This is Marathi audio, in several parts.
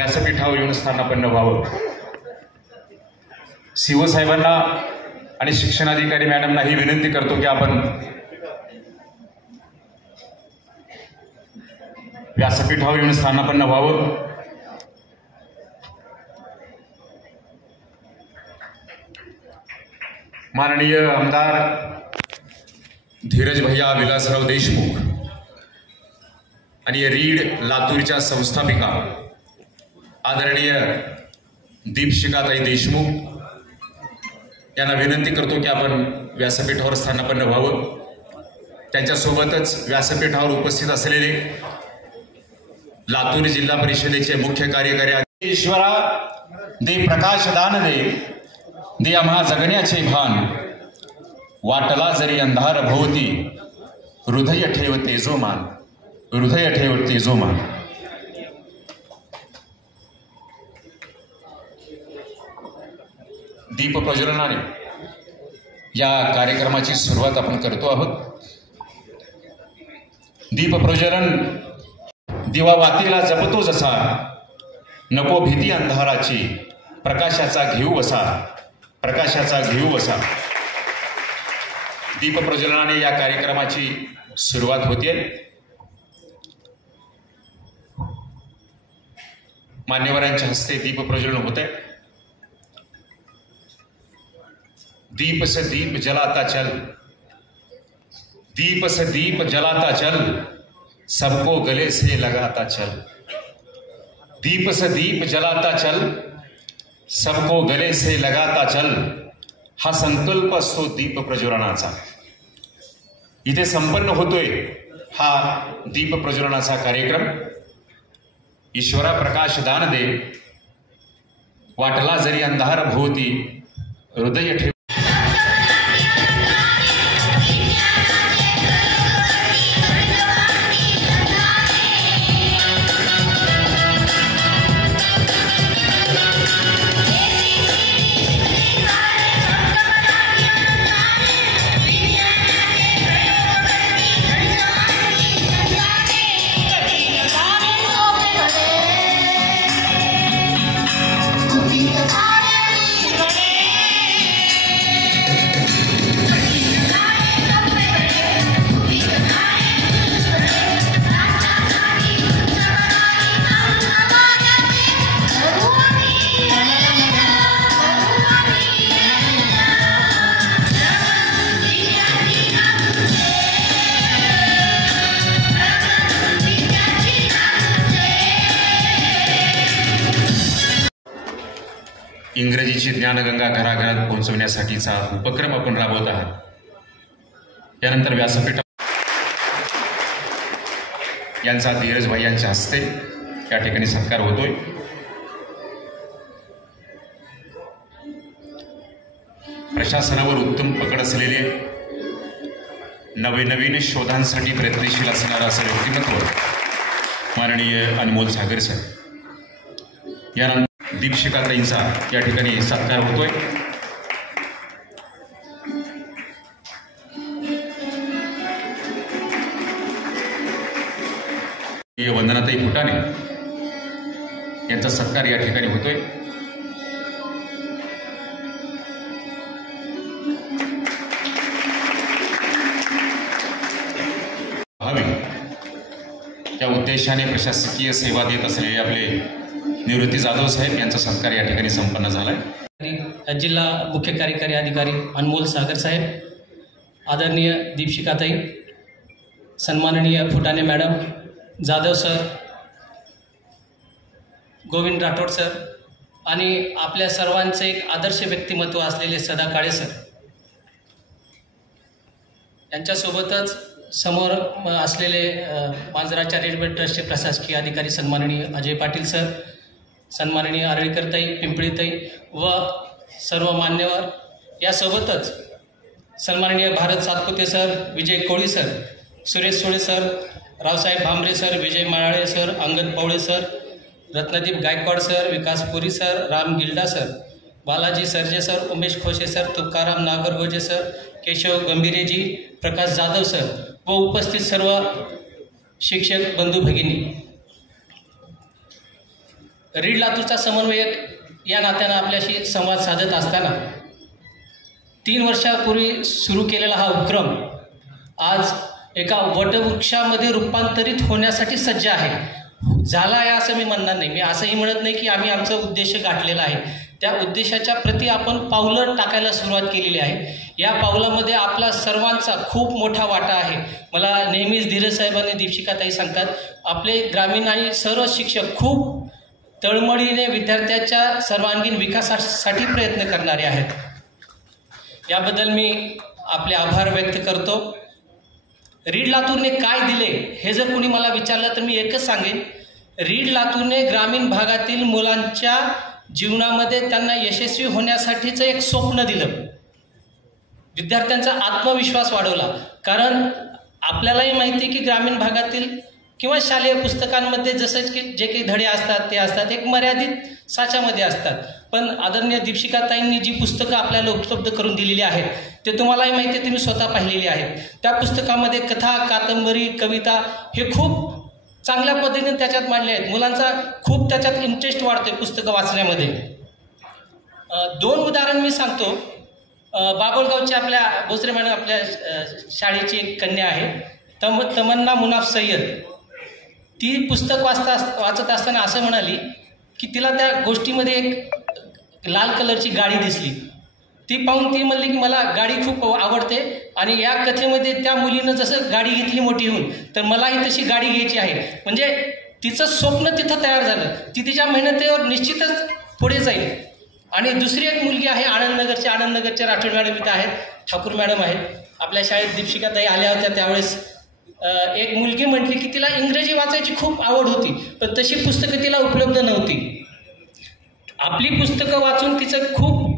व्यासपीठावर येऊन स्थानापन्न व्हावं। सीओ साहेबांना आणि शिक्षणाधिकारी मॅडमना ही विनंती करतो की आपण व्यासपीठावर येऊन स्थानापन्न व्हावं। माननीय आमदार धीरज भैया विलासराव देशमुख आणि रीड लातूरच्या संस्थापिका आदरणीय दीपशिखाताई देशमुख यांना विनंती करतो की आपण व्यासपीठावर स्थानापन्न व्हावं। त्यांच्यासोबतच व्यासपीठावर उपस्थित असलेले लातूर जिल्हा परिषदेचे मुख्य कार्यकारी ईश्वरा दे प्रकाश दान दे आम्हा जगण्याचे भान, वाटला जरी अंधार भोवती हृदय ठेव तेजोमान, हृदय ठेव तेजोमान। दीप प्रज्वलनाने या कार्यक्रमाची सुरुवात आपण करतो आहोत। दीप प्रज्वलन दिवा वातीला जपतो जसा, नको भीती अंधाराची प्रकाशाचा घेऊ वसा, प्रकाशाचा घेऊ वसा। दीप प्रज्वलनाने या कार्यक्रमाची सुरुवात होते। मान्यवरांच्या हस्ते दीप प्रज्वलन होते। दीप से दीप जलाता चल, दीप से दीप जलाता चल, सबको गले से लगाता चल। दीप से दीप जलाता चल, सबको गले से लगाता चल, हा संकल्प असतो दीप प्रज्वलनाचा। इथे संपन्न होतोय हा दीप प्रज्वलनाचा कार्यक्रम। ईश्वरा प्रकाश दान दे, वाटला जरी अंधार भोवती हृदय ठेव। इंग्रजीची ज्ञानगंगा घराघरात पोहोचवण्यासाठीचा उपक्रम आपण राबवत आहात। यानंतर व्यासपीठ यांचा धीरज भाई यांच्या हस्ते या ठिकाणी सत्कार होतोय। प्रशासनावर उत्तम पकड असलेले नवीन शोधांसाठी प्रयत्नशील असणारं असं व्यक्तिमत्व माननीय अनमोल सागर सर। यानंतर दीपशिखाताईंचा या ठिकाणी सत्कार होतोय। वंदनाताई फुटाणे यांचा सत्कार या ठिकाणी होतोय। भावी त्या उद्देशाने प्रशासकीय सेवा देत असलेले आपले निवृत्ती जाधव साहेब यांचा सत्कार या ठिकाणी संपन्न झालाय। जिल्हा मुख्य कार्यकारी अधिकारी अनमोल सागर साहेब, आदरणीय दीपशिखाताई, सन्माननीय Phutane madam, Jadhav sir, Govind Rathod sir आणि आपल्या सर्वांचे एक आदर्श व्यक्तिमत्व असलेले सदा काळे सर यांच्यासोबतच समोर असलेले मांजरा चॅरिटेबल ट्रस्टचे प्रशासकीय अधिकारी सन्माननीय अजय पाटील सर, सन्माननीय आरळीकरताई, पिंपळीताई व सर्व मान्यवर, यासोबतच सन्माननीय Bharat Satpute sir, Vijay Koli sir, Suresh Sole sir, Raosaheb Bhambare sir, Vijay Malale sir, Angad Pawale sir, Ratnadeep Gaikwad sir, Vikas Puri sir, Ram Gilda sir, Balaji Sarje sir, Umesh Khose sir, Tukaram Nagargoje sir, Keshav Gambhireji, Prakash Jadhav sir व उपस्थित सर्व शिक्षक बंधू भगिनी, रीड लातूरचा समन्वयक या नात्यानं आपल्याशी संवाद साधत असताना 3 वर्षापूर्वी सुरू केलेला हा उपक्रम आज एका वटवृक्षामध्ये रूपांतरित होण्यासाठी सज्ज आहे. झाला आहे असं मी म्हणणार नाही. मी असंही म्हणत नाही की आम्ही आमचा उद्देश गाठलेला आहे. त्या उद्देशाच्या प्रती आपण पावलं टाकायला सुरुवात केलेली आहे. या पावलामध्ये आपला सर्वांचा खूप मोठा वाटा आहे. मला नेहमीच धीरज साहेबांनी, दीपशिकाताई सांगतात, आपले ग्रामीण आणि सर्व शिक्षक खूप तळमळीने विद्यार्थ्याच्या सर्वांगीण विकासासाठी प्रयत्न करणारे आहेत. याबद्दल मी आपले आभार व्यक्त करतो. रीड लातूरने काय दिले हे जर कोणी मला विचारलं तर मी एकच सांगेन, रीड लातूरने ग्रामीण भागातील मुलांच्या जीवनामध्ये त्यांना यशस्वी होण्यासाठीचं एक स्वप्न दिलं. विद्यार्थ्यांचा आत्मविश्वास वाढवला. कारण आपल्यालाही माहिती आहे की ग्रामीण भागातील किंवा शालेय पुस्तकांमध्ये जसं की जे काही धडे असतात ते असतात, एक मर्यादित साच्यामध्ये असतात. पण आदरणीय दीपशिकाताईंनी जी पुस्तकं आपल्याला उपलब्ध करून दिलेली आहेत ते तुम्हालाही माहिती आहे, तुम्ही स्वतः पाहिलेली आहेत. त्या पुस्तकामध्ये कथा, कादंबरी, कविता हे खूप चांगल्या पद्धतीने त्याच्यात मांडले आहेत. मुलांचा खूप त्याच्यात इंटरेस्ट वाढतोय पुस्तकं वाचण्यामध्ये. 2 उदाहरण मी सांगतो. बाभळगावची आपल्या बोचरे मॅडम आपल्या शाळेची एक कन्या आहे, तमन्ना मुनाफ सय्यद. ती पुस्तक वाचत असताना असं म्हणाली की तिला त्या गोष्टीमध्ये एक लाल कलरची गाडी दिसली. ती पाहून ती म्हणली की मला गाडी खूप आवडते आणि या कथेमध्ये त्या मुलीनं जसं गाडी घेतली मोठी होऊन, तर मलाही तशी गाडी घ्यायची आहे. म्हणजे तिचं स्वप्न तिथं तयार झालं. ती तिच्या मेहनतीवर निश्चितच पुढे जाईल. आणि दुसरी एक मुलगी आहे आनंदनगरच्या राठोड मॅडम इथं आहेत, ठाकूर मॅडम आहेत. आपल्या शाळेत दीपशिकाताई आल्या होत्या त्यावेळेस एक मुलगी म्हटली की तिला इंग्रजी वाचायची खूप आवड होती, पण तशी पुस्तकं तिला उपलब्ध नव्हती. आपली पुस्तकं वाचून तिचं खूप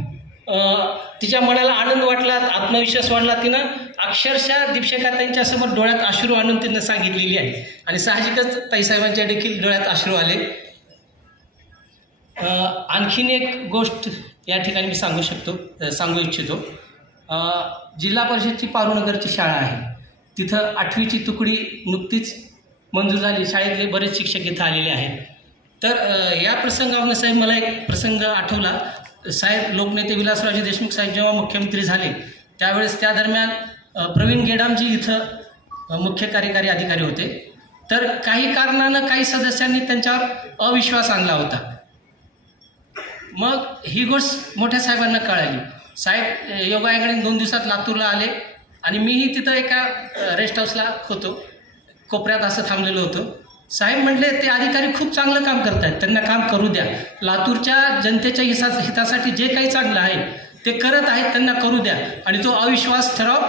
तिच्या मनाला आनंद वाटला, आत्मविश्वास वाढला. तिनं अक्षरशः दीपशिकाताईंच्या समोर डोळ्यात अश्रू आणून तिनं सांगितलेली आहे. आणि साहजिकच ताईसाहेबांच्या देखील डोळ्यात अश्रू आले. आणखीन एक गोष्ट या ठिकाणी मी सांगू इच्छितो. जिल्हा परिषदची पारूनगरची शाळा आहे. तिथं 8वीची तुकडी नुकतीच मंजूर झाली. शाळेतले बरेच शिक्षक इथं आलेले आहेत. तर या प्रसंगावरून साहेब मला एक प्रसंग आठवला. साहेब लोकनेते विलासरावजी देशमुख साहेब जेव्हा मुख्यमंत्री झाले त्यावेळेस त्या दरम्यान प्रवीण गेडामजी इथं मुख्य कार्यकारी अधिकारी होते. तर काही कारणानं काही सदस्यांनी त्यांच्यावर अविश्वास आणला होता. मग ही गोष्ट मोठ्या साहेबांना कळाली. साहेब योगायोगाने 2 दिवसात लातूरला आले आणि मीही तिथं एका रेस्ट हाऊसला होतो, कोपऱ्यात असं थांबलेलो होतो. साहेब म्हटले ते अधिकारी खूप चांगलं काम करत आहेत, त्यांना काम करू द्या. लातूरच्या जनतेच्या हितासाठी जे काही चांगलं आहे ते करत आहेत, त्यांना करू द्या. आणि तो अविश्वास ठराव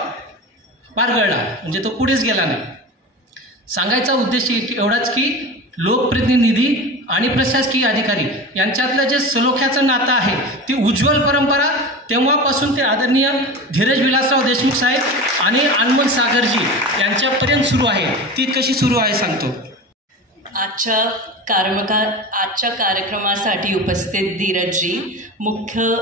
पारगळला, म्हणजे तो पुढेच गेला नाही. सांगायचा उद्देश एवढाच की लोकप्रतिनिधी आणि प्रशासकीय अधिकारी यांच्यातलं जे सलोख्याचं नातं आहे ती उज्ज्वल परंपरा तेव्हापासून ते आदरणीय धीरज विलासराव देशमुख साहेब आणि अनमोल सागरजी यांच्यापर्यंत सुरू आहे. ती कशी सुरू आहे सांगतो. आजच्या कार्यक्रमासाठी उपस्थित धीरजजी, मुख्य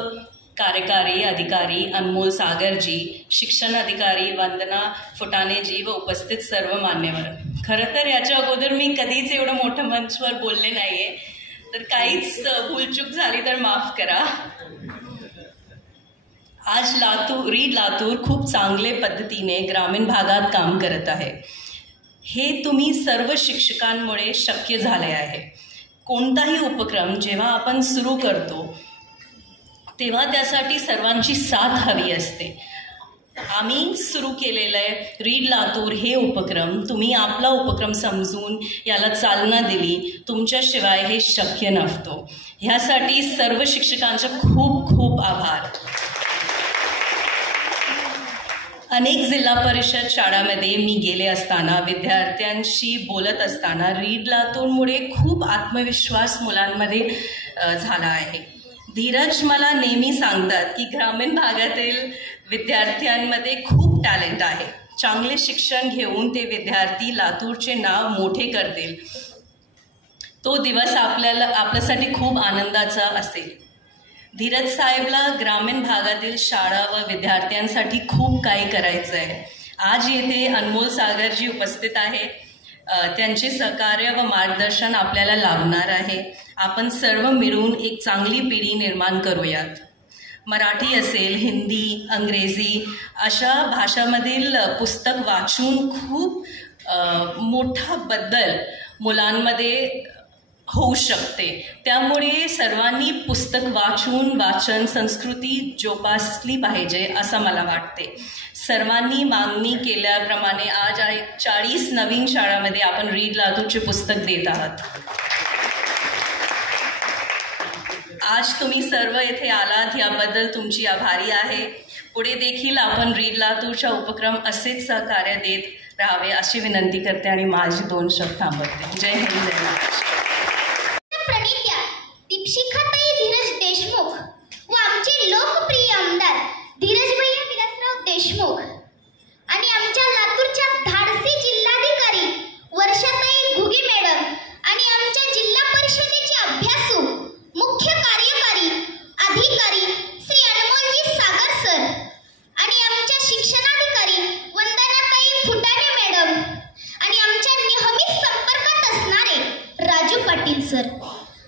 कार्यकारी अधिकारी अनमोल सागरजी, शिक्षण अधिकारी वंदना फुटाणेजी व उपस्थित सर्व मान्यवर. खरं तर याच्या अगोदर मी कधीच एवढं मोठं मंचवर बोलले नाहीये, तर काहीच भूलचूक झाली तर माफ करा. आज रीड लातूर खूप चांगले पद्धतीने ग्रामीण भागात काम करत आहे. हे तुम्ही सर्व शिक्षकांमुळे शक्य झाले आहे. कोणताही उपक्रम जेव्हा आपण सुरू करतो तेव्हा त्यासाठी सर्वांची साथ हवी असते. आम्ही सुरू केलेलं आहे रीड लातूर हे उपक्रम. तुम्ही आपला उपक्रम समजून याला चालना दिली, तुमच्याशिवाय हे शक्य नव्हतं. ह्यासाठी सर्व शिक्षकांचे खूप खूप आभार. अनेक जिल्हा परिषद शाळांमध्ये मी गेले असताना, विद्यार्थ्यांशी बोलत असताना रीड लातूरमुळे खूप आत्मविश्वास मुलांमध्ये झाला आहे. धीरज मला नेहमी सांगतात की ग्रामीण भागातील विद्यार्थ्यांमध्ये खूप टॅलेंट आहे. चांगले शिक्षण घेऊन ते विद्यार्थी लातूरचे नाव मोठे करतील. तो दिवस आपल्यासाठी खूप आनंदाचा असेल. धीरज साहेबला ग्रामीण भागातील शाळा व विद्यार्थ्यांसाठी खूप काही करायचं आहे. आज येथे अनमोल सागरजी उपस्थित आहेत. त्यांचे सहकार्य व मार्गदर्शन आपल्याला लाभणार आहे. आपण सर्व मिळून एक चांगली पिढी निर्माण करूयात. मराठी असेल, हिंदी, अंग्रेजी अशा भाषांमधील पुस्तक वाचून खूप मोठा बदल मुलांमध्ये होऊ शकते. त्यामुळे सर्वांनी पुस्तक वाचून वाचन संस्कृती जोपासली पाहिजे असं मला वाटते. सर्वांनी मागणी केल्याप्रमाणे आज 40 नवीन शाळांमध्ये आपण रीड लातूरचे पुस्तक देत आहात. आज तुम्ही सर्व येथे आलात याबद्दल तुमची आभारी आहे. पुढे देखील आपण रीड लातूरचा उपक्रम असेच सहकार्य देत राहावे अशी विनंती करते आणि माझी 2 शब्द थांबवते. जय हिंद, जय महाराष्ट्र. प्रणित्या दीपशिखाताई धीरज देशमुख व आमचे लोकप्रिय आमदार धीरज भैया विलासराव देशमुख आणि आमच्या लातूरच्या धाडसी जिल्हाधिकारी वर्षाताई घुगे मॅडम आणि आमच्या जिल्हा परिषदेचे अभ्यासू मुख्य कार्यकारी अधिकारी श्री अनमोलजी सागर सर आणि आमच्या शिक्षणाधिकारी वंदनाताई फुटाणे मॅडम आणि आमच्या नेहमी संपर्कात असणारे राजू पाटील सर.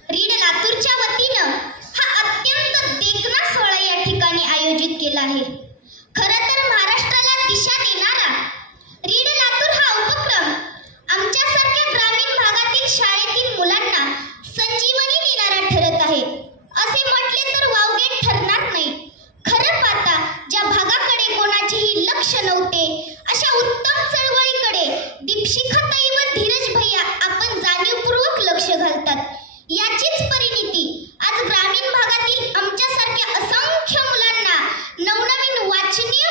रीड लातूरच्या वतीनं हा अत्यंत देखणा सोहळा या ठिकाणी आयोजित केला आहे. खरं तर महाराष्ट्राला दिशा देणारा रीड लातूर हा उपक्रम आमच्यासारख्या ग्रामीण भागातील शाळेतील मुलांना संजीवनी देणारा ठरत आहे. असे म्हटले तर वावगे ठरणार नाही. खरं पाहता ज्या भागाकडे कोणाचेही लक्ष नव्हते अशा उत्तम चळवळीकडे दीपशिखाताई व धीरज भैया आपण जाणीवपूर्वक लक्ष घालतात. याचीच परिणिती आज ग्रामीण भागातील आमच्यासारख्या असंख्य मुलांना नवनवीन वाचनीय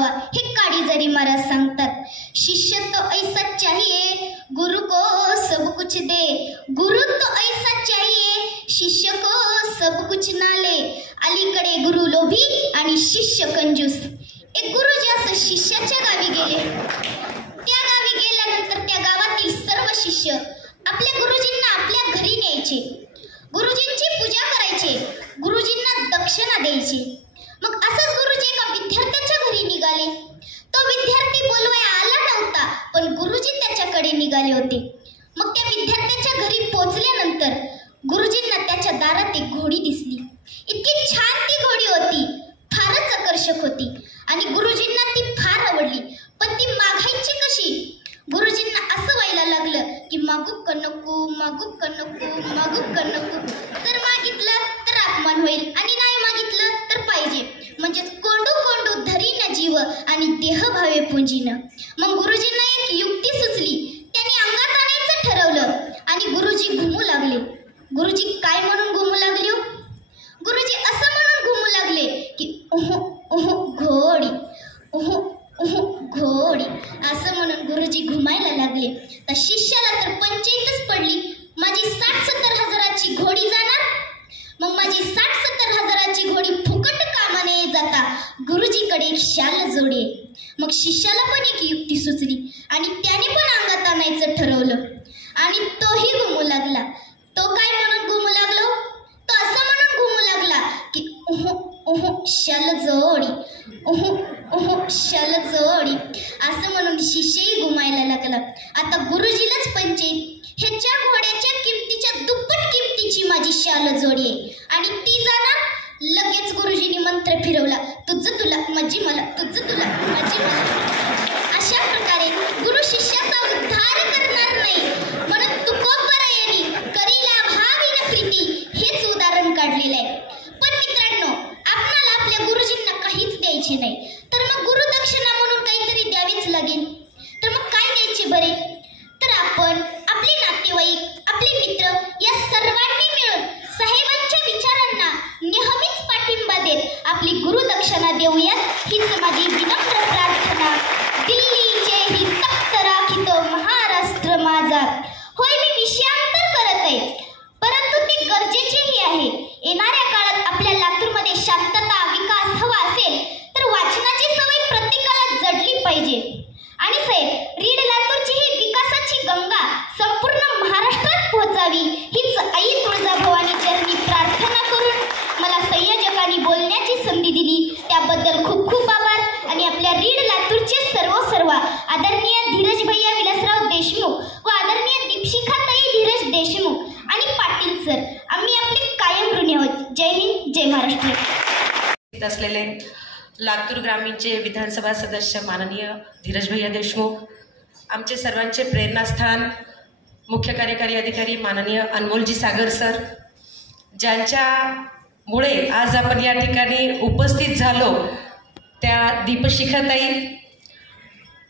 असावा हे काळीजरी महाराज सांगतात. शिष्य तो ऐसा चाहिए गुरु को सब कुछ दे, गुरु तो ऐसा चाहिए शिष्य को सब कुछ ना ले. अलीकडे गुरु लोभी आणि शिष्य कंजूस. एक गुरुजी असं शिष्याच्या गावी गेले. त्या गावी गेल्यानंतर त्या गावातील सर्व शिष्य आपल्या गुरुजींना आपल्या घरी न्यायचे, गुरुजींची पूजा करायचे, गुरुजींना दक्षिणा द्यायची. मग असंच गुरुजी एका विद्यार्थ्याच्या घरी निघाले. तो विद्यार्थी बोलवाया आला नव्हता, पण गुरुजी त्याच्याकडे निघाले होते. मग त्या विद्यार्थ्याच्या घरी पोहोचल्यानंतर गुरुजींना त्याच्या दारात एक घोडी दिसली. इतकी छान ती घोडी होती, फारच आकर्षक होती आणि गुरुजींना ती फार आवडली. पण ती मागायची कशी? गुरुजींना असं व्हायला लागलं की मागू का नको, मागू का नको, मागू का नको. जर मागितलं तर अपमान होईल आणि नाही मागितलं तर पाहिजे. म्हणजे कोंडू कोंडू धरी न जीव आणि देह भावे पुंजीनं. मग गुरुजींना एक युक्ती सुचली. त्यांनी अंगात आणायचं ठरवलं आणि गुरुजी घुमू लागले. गुरुजी काय म्हणून घुमू लागले? गुरुजी असं म्हणून घुमू लागले की घोडी, घोडी असं म्हणून गुरुजी घुमायला लागले. तर शिष्याला तर पंचायतच पडली. माझी 60-70 हजाराची घोडी जाणार. मग माझी 60-70 हजाराची घोडी फुकट कामाने जाता गुरुजीकडे एक शाल जोडे. मग शिष्याला पण एक युक्ती सुचली आणि त्याने पण अंगात आणायचं ठरवलं आणि तोही घुमू लागला. तो काय म्हणून घुमू लागलो? तो असं म्हणून घुमू लागला की शाल जोडी, शाल जोडी असं म्हणून शिष्यही घुमायला लागला. आता गुरुजीलाच पंचायत. ह्याच्या घोड्याच्या किमतीच्या दुप्पट किमतीची माझी शाल जोडी आहे आणि ती जाणार. लगेच गुरुजींनी मंत्र फिरवला, तुझं तुला माझी मला, तुझं तुला माझी मला. अशा प्रकारे गुरु शिष्याचा उद्धार करणार नाही म्हणून तुकोबरायांनी करीला भाविन प्रीती हेच उदाहरण काढलेलं आहे. पण मित्रांनो, आपणाला आपल्या गुरुजींना काहीच द्यायचे नाही, तर मग गुरुदक्षिणा म्हणून काहीतरी द्यावीच लागेल. तर मग काय द्यायचे बरे? तर आपण आपले नातेवाईक, आपले मित्र या सर्वांनी मिळून साहेबांच्या विचारांना नेहमीच पाठिंबा देत आपली गुरुदक्षिणा देऊयात हीच माझी विनम्र प्रार्थना. दिल्लीचे ही तख्त राखितो महाराष्ट्र माझा. होय, मी विषयांतर करत आहे, परंतु ते गरजेचेही आहे. येणाऱ्या काळात आपल्या लातूरमध्ये शांतता, विकास हवा असेल तर वाचनाची सवय प्रत्येकाला जडली पाहिजे. आणि साहेब, रीड लातूरची ही विकासाची गंगा संपूर्ण महाराष्ट्रात पोहोचावी हीच आई तुळजाभवानी चरणी प्रार्थना करून मला संयोजकांनी बोलण्याची संधी दिली त्याबद्दल खूप खूप आभार. आणि आपल्या रीड लातूरचे सर्व आदरणीय धीरज भैया विलासराव देशमुख व आदरणीय दीपशिखाताई धीरज देशमुख आणि पाटील सर, आम्ही आपले कायम ऋणी आहोत. जय हिंद, जय महाराष्ट्र. असलेले लातूर ग्रामीणचे विधानसभा सदस्य माननीय धीरज भैया देशमुख, आमचे सर्वांचे प्रेरणास्थान मुख्य कार्यकारी अधिकारी माननीय अनमोलजी सागर सर, ज्यांच्यामुळे आज आपण या ठिकाणी उपस्थित झालो, त्या दीपशिखाताई,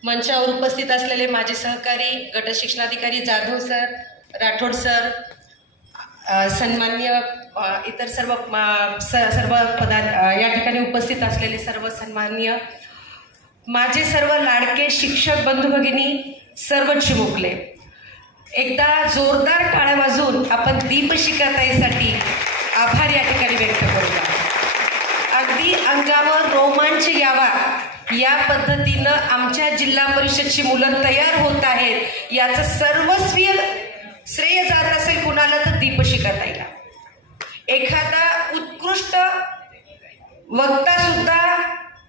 मंचावर उपस्थित असलेले माझे सहकारी गट शिक्षणाधिकारी जाधव सर, राठोड सर, सन्मान्य इतर सर्व या ठिकाणी उपस्थित असलेले सर्व सन्माननीय माझे सर्व लाडके शिक्षक बंधू भगिनी, सर्व चिमुकले, एकदा जोरदार टाळ्या वाजवून आपण दीपशिखाताईसाठी आभार या ठिकाणी व्यक्त करूया. अगदी अंगावर रोमांच यावा या पद्धतीनं आमच्या जिल्हा परिषदची मुलं तयार होत आहेत. याचं सर्वस्वीय श्रेय जात असेल कुणाला तर दीपशिखाताईला. एखादा उत्कृष्ट वक्ता सुद्धा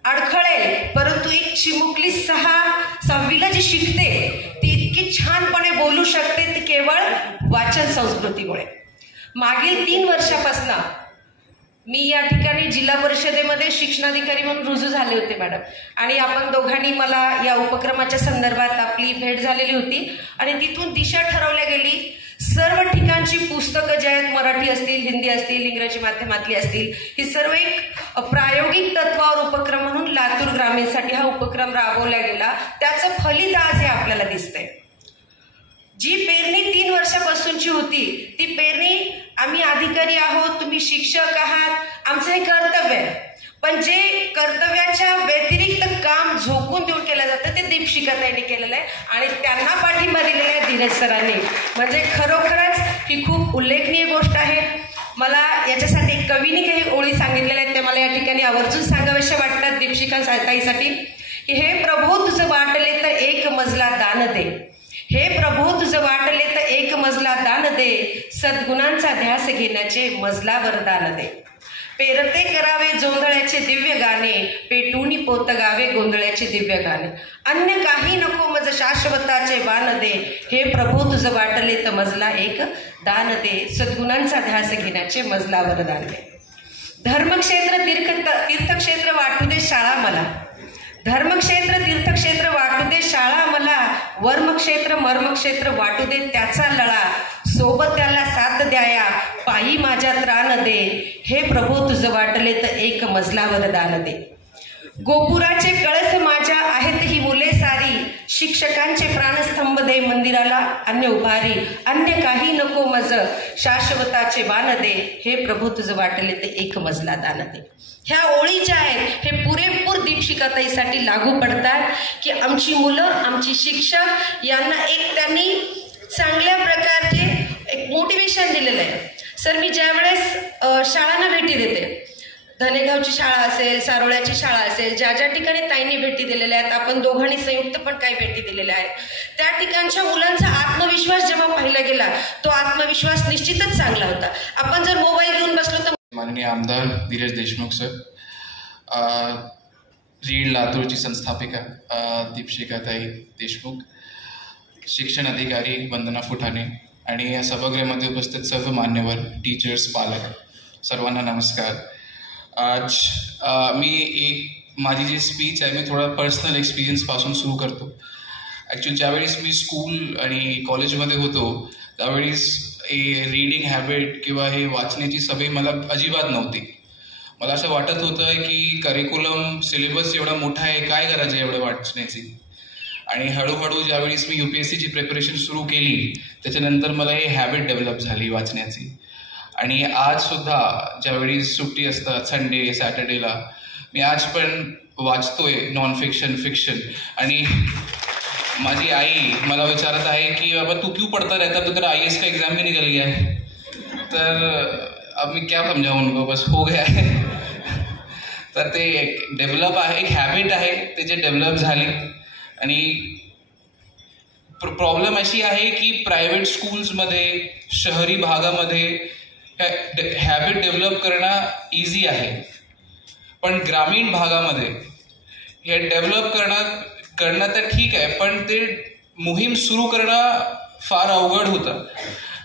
अडखळेल, परंतु एक चिमुकली 6वीला जी शिकते ती इतकी छानपणे बोलू शकते ती केवळ वाचन संस्कृतीमुळे. मागील 3 वर्षापासून मी या ठिकाणी जिल्हा परिषदेमध्ये शिक्षणाधिकारी म्हणून रुजू झाले होते मॅडम, आणि आपण दोघांनी मला या उपक्रमाच्या संदर्भात आपली भेट झालेली होती आणि तिथून दिशा ठरवल्या गेली. सर्व ठिकाणची पुस्तकं जे आहेत, मराठी असतील, हिंदी असतील, इंग्रजी माध्यमातली असतील, ही सर्व एक प्रायोगिक तत्वावर उपक्रम म्हणून लातूर ग्रामीणसाठी हा उपक्रम राबवला गेला. त्याचं फलित आज हे आपल्याला दिसतंय. जी पेरणी 3 वर्षापासूनची होती ती पेरणी आम्ही अधिकारी आहोत, तुम्ही शिक्षक आहात, आमचं हे कर्तव्य आहे, पण जे कर्तव्याच्या व्यतिरिक्त काम झोकून देऊन केलं जातं ते दीपशिखाताईंनी केलेलं आहे आणि त्यांना पाठिंबा दिलेला आहे धीरज सरांनी. म्हणजे खरोखरच ही खूप उल्लेखनीय गोष्ट आहे. मला याच्यासाठी कवीने काही ओळी सांगितलेल्या आहेत ते मला या ठिकाणी आवर्जून सांगावेसे वाटतात दीपशिखाताईसाठी की हे प्रभो तुझं वाटले तर एक मजला दान दे, हे प्रभो तुझं वाटले तर एक मजला दान दे, सद्गुणांचा ध्यास घेण्याचे मजला वरदान दे. पेरते करावे जोंधळ्याचे दिव्य गाणे, पेटूनी पोत गावे गोंधळ्याचे दिव्य गाणे. अन्य काही नको मज शाश्वताचे वान दे, हे प्रभो तुझं वाटले तर मजला एक दान दे, सद्गुणांचा ध्यास घेण्याचे मजला वरदान दे. धर्मक्षेत्र तीर्थक्षेत्र वाटू दे शाळा मला, धर्मक्षेत्र तीर्थक्षेत्र वाटू दे शाळा मला, वर्मक्षेत्र मर्मक्षेत्र वाटू दे त्याचा लळा, सोबत त्याला साथ द्याया पायी माझ्या त्राण दे, हे प्रभो तुझं वाटले तर एक मजला वरदान दे. गोपुराचे कळस माझ्या आहेत ही मुले सारी, शिक्षकांचे प्राणस्तंभ दे मंदिराला अन्य उभारी, अन्य काही नको मज शाश्वताचे वान दे, हे प्रभू तुझं वाटले ते एक मजला दान दे. ह्या ओळी ज्या आहेत हे पुरेपूर दीपशिखाताईसाठी लागू पडतात की आमची मुलं, आमची शिक्षक यांना एक त्यांनी चांगल्या प्रकारचे एक मोटिवेशन दिलेलं आहे. सर, मी ज्यावेळेस शाळांना भेटी देते, धनेगावची शाळा असेल, सारोळ्याची शाळा असेल, ज्या ज्या ठिकाणी ताईंनी भेटी दिलेल्या आहेत, आपण दोघांनी संयुक्त पण काही भेटी दिलेल्या आहेत, त्या ठिकाणच्या मुलांचा आत्मविश्वास जेव्हा पाहिला गेला तो आत्मविश्वास निश्चितच चांगला होता. आपण जर मोबाईल घेऊन बसलो तर माननीय आमदार धीरज देशमुख सर, रीड लातूरची संस्थापिका दीपशिखाताई देशमुख, शिक्षण अधिकारी वंदना फुटाणे आणि या सभागृहामध्ये उपस्थित सर्व मान्यवर, टीचर्स, पालक, सर्वांना नमस्कार. आज माझी जी स्पीच आहे मी थोडा पर्सनल एक्सपिरियन्सपासून सुरू करतो. ॲक्च्युली ज्यावेळेस मी स्कूल आणि कॉलेजमध्ये होतो त्यावेळेस रीडिंग हॅबिट किंवा हे वाचण्याची सवय मला अजिबात नव्हती. मला असं वाटत होतं की करिक्युलम सिलेबस एवढा मोठा आहे, काय गरज आहे एवढं वाचण्याची. आणि हळूहळू ज्यावेळेस मी UPSCची प्रिपरेशन सुरू केली त्याच्यानंतर मला हे हॅबिट डेव्हलप झाली वाचण्याची. आणि आजसुद्धा ज्यावेळी सुट्टी असतात संडे सॅटर्डेला, मी आज पण वाचतोय नॉन फिक्शन, फिक्शन. आणि माझी आई मला विचारत आहे की बाबा तू क्यों पढ़ता रहता, तो तेरा IAS का एग्जाम भी निकल गया है. तर अब मी क्या समजावूं उनको, बस हो गया है. तर ते एक डेव्हलप आहे, एक हॅबिट आहे ते जे डेव्हलप झाली. आणि प्रॉब्लेम अशी आहे की प्रायव्हेट स्कूल्समध्ये, शहरी भागामध्ये हॅबिट डेव्हलप करणं इझी आहे, पण ग्रामीण भागामध्ये हे डेव्हलप करणं तर ठीक आहे, पण ते मोहीम सुरू करणं फार अवघड होतं.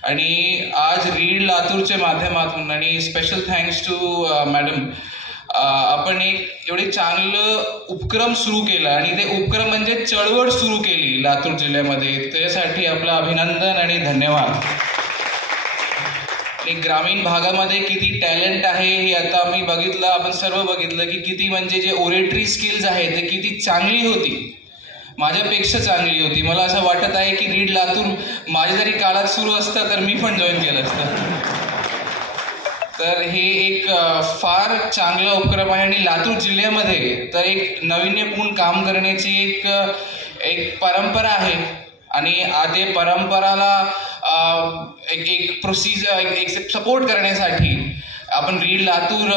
आणि आज रीड लातूरच्या माध्यमातून आणि स्पेशल थँक्स टू मॅडम, आपण एक एवढे चांगलं उपक्रम सुरू केला आणि ते उपक्रम म्हणजे चळवळ सुरू केली लातूर जिल्ह्यामध्ये. त्यासाठी आपलं अभिनंदन आणि धन्यवाद. ग्रामीण भागामध्ये किती टॅलेंट आहे हे आता आम्ही बघितलं, आपण सर्व बघितलं की किती म्हणजे जे ओरेटरी स्किल्स आहे ते किती चांगली होती, माझ्यापेक्षा चांगली होती. मला असं वाटत आहे की रीड लातूर माझ्या जरी काळात सुरू असतं तर मी पण जॉईन केलं असतं. तर हे एक फार चांगला उपक्रम आहे. आणि लातूर जिल्ह्यामध्ये तर एक नाविन्यपूर्ण काम करण्याची एक परंपरा आहे. आणि ते परंपराला एक प्रोसिजर, एक सपोर्ट करण्यासाठी आपण रीड लातूर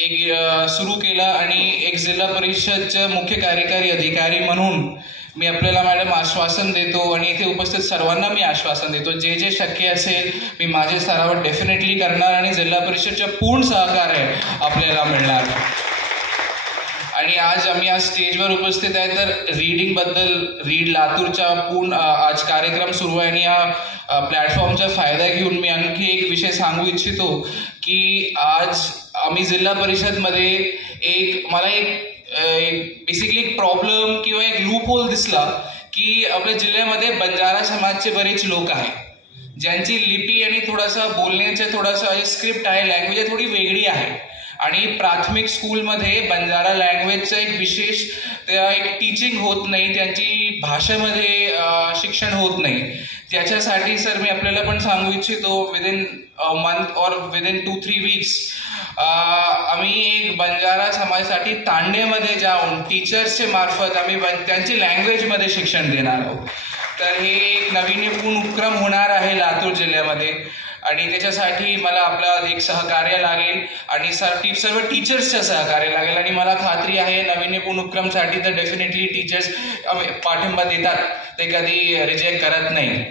एक सुरू केलं. आणि एक जिल्हा परिषदचे मुख्य कार्यकारी अधिकारी म्हणून मी आपल्याला मॅडम आश्वासन देतो आणि इथे उपस्थित सर्वांना मी आश्वासन देतो, जे जे शक्य असेल मी माझ्या स्तरावर डेफिनेटली करणार आणि जिल्हा परिषदचं पूर्ण सहकार्य आपल्याला मिळणार. आणि आज आम्ही आज स्टेजवर उपस्थित आहे तर रीडिंगबद्दल, रीड लातूरचा पूर्ण आज कार्यक्रम सुरू आहे. आणि या प्लॅटफॉर्मचा फायदा घेऊन मी आणखी एक विषय सांगू इच्छितो की आज आम्ही जिल्हा परिषदमध्ये मला एक बेसिकली एक प्रॉब्लेम किंवा एक लूप होल दिसला की आपल्या जिल्ह्यामध्ये बंजारा समाजचे बरेच लोक आहेत ज्यांची लिपी आणि थोडासा बोलण्याचं थोडासा स्क्रिप्ट आहे, लँग्वेज आहे थोडी वेगळी आहे. आणि प्राथमिक स्कूलमध्ये बंजारा लँग्वेजचं एक विशेष एक टीचिंग होत नाही, त्यांची भाषेमध्ये शिक्षण होत नाही. त्याच्यासाठी सर मी आपल्याला पण सांगू इच्छितो विदिन अ मंथ और विदिन 2-3 वीक्स आम्ही एक बंजारा समाजासाठी तांडेमध्ये जाऊन टीचर्सचे मार्फत आम्ही त्यांची लँग्वेजमध्ये शिक्षण देणार आहोत. तर हे एक नाविन्यपूर्ण उपक्रम होणार आहे लातूर जिल्ह्यामध्ये आणि त्याच्यासाठी मला आपला एक सहकार्य लागेल आणि सर्व टीचर्सचं सहकार्य लागेल आणि मला खात्री आहे नाविन्यपूर्ण उपक्रमसाठी तर डेफिनेटली टीचर्स पाठिंबा देतात, ते कधी रिजेक्ट करत नाही.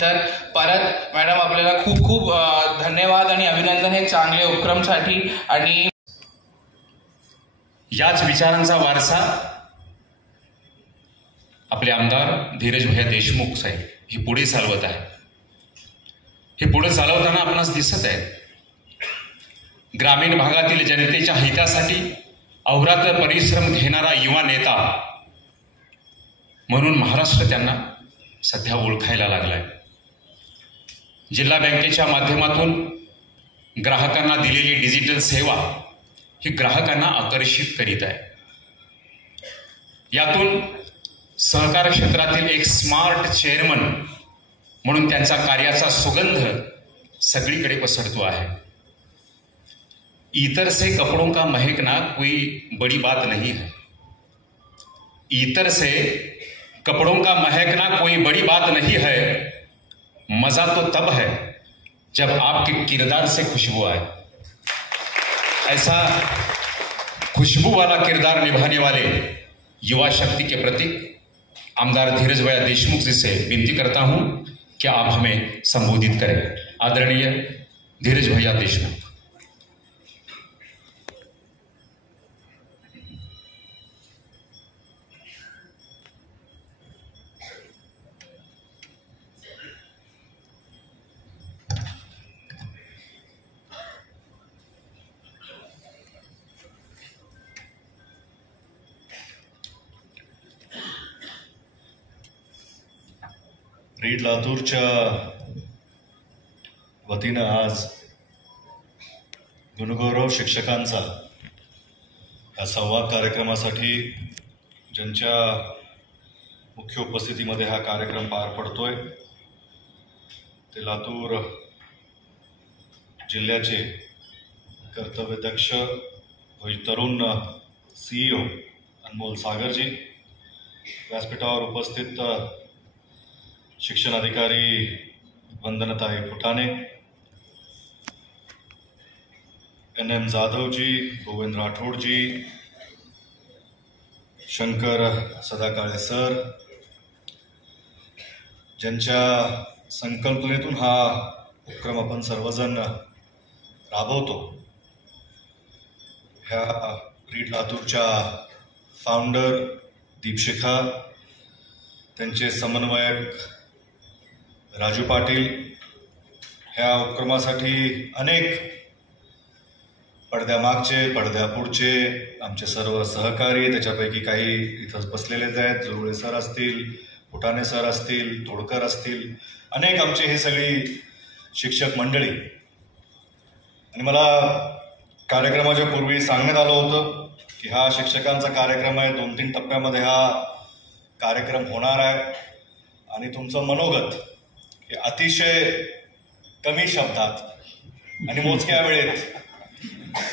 तर परत मॅडम आपल्याला खूप खूप धन्यवाद आणि अभिनंदन हे चांगले उपक्रमसाठी. आणि याच विचारांचा वारसा आपले आमदार धीरज भैया देशमुख साहेब हे पुढे चालवत आहे. हे पुढे चालवताना आपणास दिसत आहे. ग्रामीण भागातील जनतेच्या हितासाठी अहोरात्र परिश्रम घेणारा युवा नेता म्हणून महाराष्ट्र त्यांना सध्या ओळखायला लागलाय. जिल्हा बँकेच्या माध्यमातून ग्राहकांना दिलेली डिजिटल सेवा ही ग्राहकांना आकर्षित करीत आहे. यातून सहकार क्षेत्रातील एक स्मार्ट चेअरमन म्हणून त्यांचा कार्याचा सुगंध सगळीकडे पसरतो आहे. इतर से कपड़ों का महकना कोई बड़ी बात नहीं है. इतर से कपड़ों का महकना कोई बड़ी बात नहीं है. मजा तो तब है जब आपके किरदार से खुशबू आए. ऐसा खुशबू वाला किरदार निभाने वाले युवा शक्ति के प्रतीक आमदार धीरज भैया देशमुख जी से विनती करता हूं कि आप हमें संबोधित करें. आदरणीय धीरज भैया देशमुख. रीड लातूरच्या वतीनं आज गुणगौरव शिक्षकांचा या संवाद कार्यक्रमासाठी ज्यांच्या मुख्य उपस्थितीमध्ये हा कार्यक्रम पार पडतोय ते लातूर जिल्ह्याचे कर्तव्यदक्ष व तरुण CEO अनमोल सागरजी, व्यासपीठावर उपस्थित शिक्षण अधिकारी वंदनताई फुटाणे, NM जाधवजी, गोविंद राठोडजी, शंकर सदाकाळे सर, ज्यांच्या संकल्पनेतून हा उपक्रम आपण सर्वजण राबवतो. ह्या रीड लातूरच्या फाउंडर दीपशिखा, त्यांचे समन्वयक राजू पाटील, ह्या उपक्रमासाठी अनेक पडद्यामागचे पडद्यापुढचे आमचे सर्व सहकारी, त्याच्यापैकी काही इथंच बसलेलेच आहेत, जुळवळे सर असतील, फुटाणे सर असतील, तोडकर असतील, अनेक आमचे हे सगळी शिक्षक मंडळी. आणि मला कार्यक्रमाच्या पूर्वी सांगण्यात आलं होतं की हा शिक्षकांचा कार्यक्रम आहे, 2-3 टप्प्यामध्ये हा कार्यक्रम होणार आहे आणि तुमचं मनोगत हे अतिशय कमी शब्दात आणि मोजक्या वेळेत.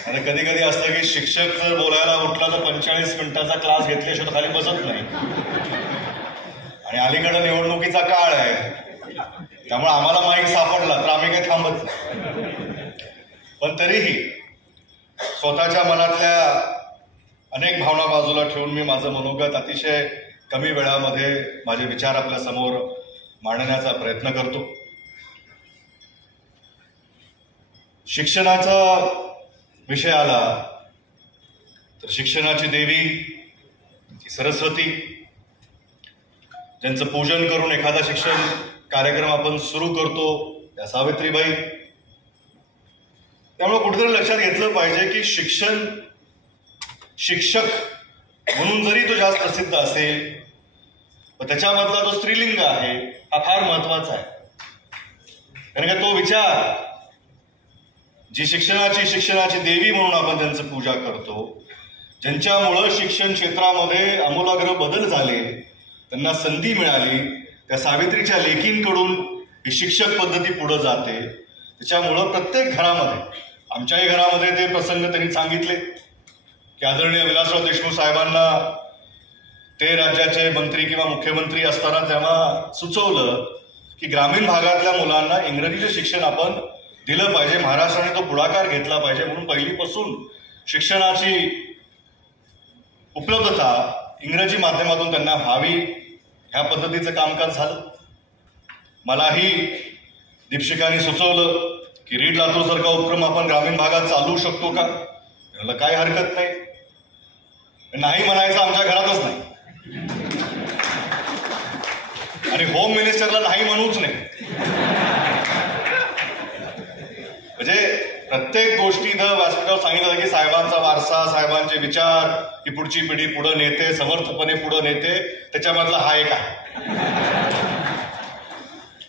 आणि कधी कधी असतं की शिक्षक जर बोलायला उठला तर 45 मिनिटाचा क्लास घेतल्याशिवाय खाली बसत नाही. आणि अलीकडं निवडणुकीचा काळ आहे, त्यामुळे आम्हाला माईक सापडला तर आम्ही काही थांबत नाही. पण तरीही स्वतःच्या मनातल्या अनेक भावना बाजूला ठेवून मी माझं मनोगत अतिशय कमी वेळामध्ये माझे विचार आपल्या समोर मांडण्याचा प्रयत्न करतो. शिक्षणाचा विषय आला तर शिक्षणाची देवी ती सरस्वती, ज्यांचं पूजन करून एखादा शिक्षण कार्यक्रम आपण सुरू करतो त्या सावित्रीबाई. त्यामुळे कुठेतरी लक्षात घेतलं पाहिजे की शिक्षक म्हणून जरी तो जास्त प्रसिद्ध असेल पण त्याच्यामधला जो स्त्रीलिंग आहे हा फार महत्वाचा आहे. कारण का तो विचार जी शिक्षणाची देवी म्हणून आपण त्यांचं पूजा करतो, ज्यांच्यामुळं शिक्षण क्षेत्रामध्ये आमूलाग्र बदल झाले, त्यांना संधी मिळाली, त्या सावित्रीच्या लेकींकडून ही शिक्षक पद्धती पुढे जाते. त्याच्यामुळं प्रत्येक घरामध्ये आमच्याही घरामध्ये ते प्रसंग त्यांनी सांगितले की आदरणीय विलासराव देशमुख साहेबांना ते राज्याचे मंत्री किंवा मुख्यमंत्री असताना तेव्हा सुचवलं की ग्रामीण भागातल्या मुलांना इंग्रजीचे शिक्षण आपण दिलं पाहिजे, महाराष्ट्राने तो पुढाकार घेतला पाहिजे, म्हणून पहिलीपासून शिक्षणाची उपलब्धता इंग्रजी माध्यमातून त्यांना व्हावी, ह्या पद्धतीचं कामकाज झालं. मलाही दीपशिखांनी सुचवलं की रीड लातूर सारखा उपक्रम आपण ग्रामीण भागात चालवू शकतो का? त्याला काही हरकत नाही. नाही म्हणायचं आमच्या घरातच नाही आणि होम मिनिस्टरला नाही म्हणूच नाही. म्हणजे प्रत्येक गोष्टी इथं व्यासपीठावर सांगितलं की साहेबांचा वारसा, साहेबांचे विचार, ही पुढची पिढी पुढे नेते, समर्थपणे पुढे नेते, त्याच्यामधला हा एक आहे.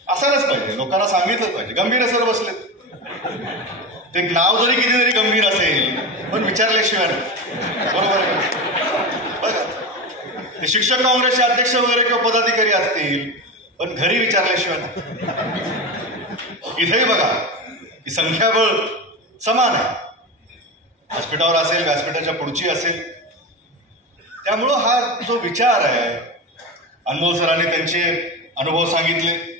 असायलाच पाहिजे, लोकांना सांगितलं पाहिजे. गंभीर असर बसले ते नाव जरी किती जरी गंभीर असेल पण विचारल्याशिवाय बरोबर आहे. बघा ते शिक्षक काँग्रेसचे अध्यक्ष वगैरे किंवा पदाधिकारी असतील पण घरी विचारल्याशिवाय इथेही बघा ही संख्याबळ समान आहे. व्यासपीठावर असेल, व्यासपीठाच्या पुढची असेल. त्यामुळं हा जो विचार आहे, अनमोल सरांनी त्यांचे अनुभव सांगितले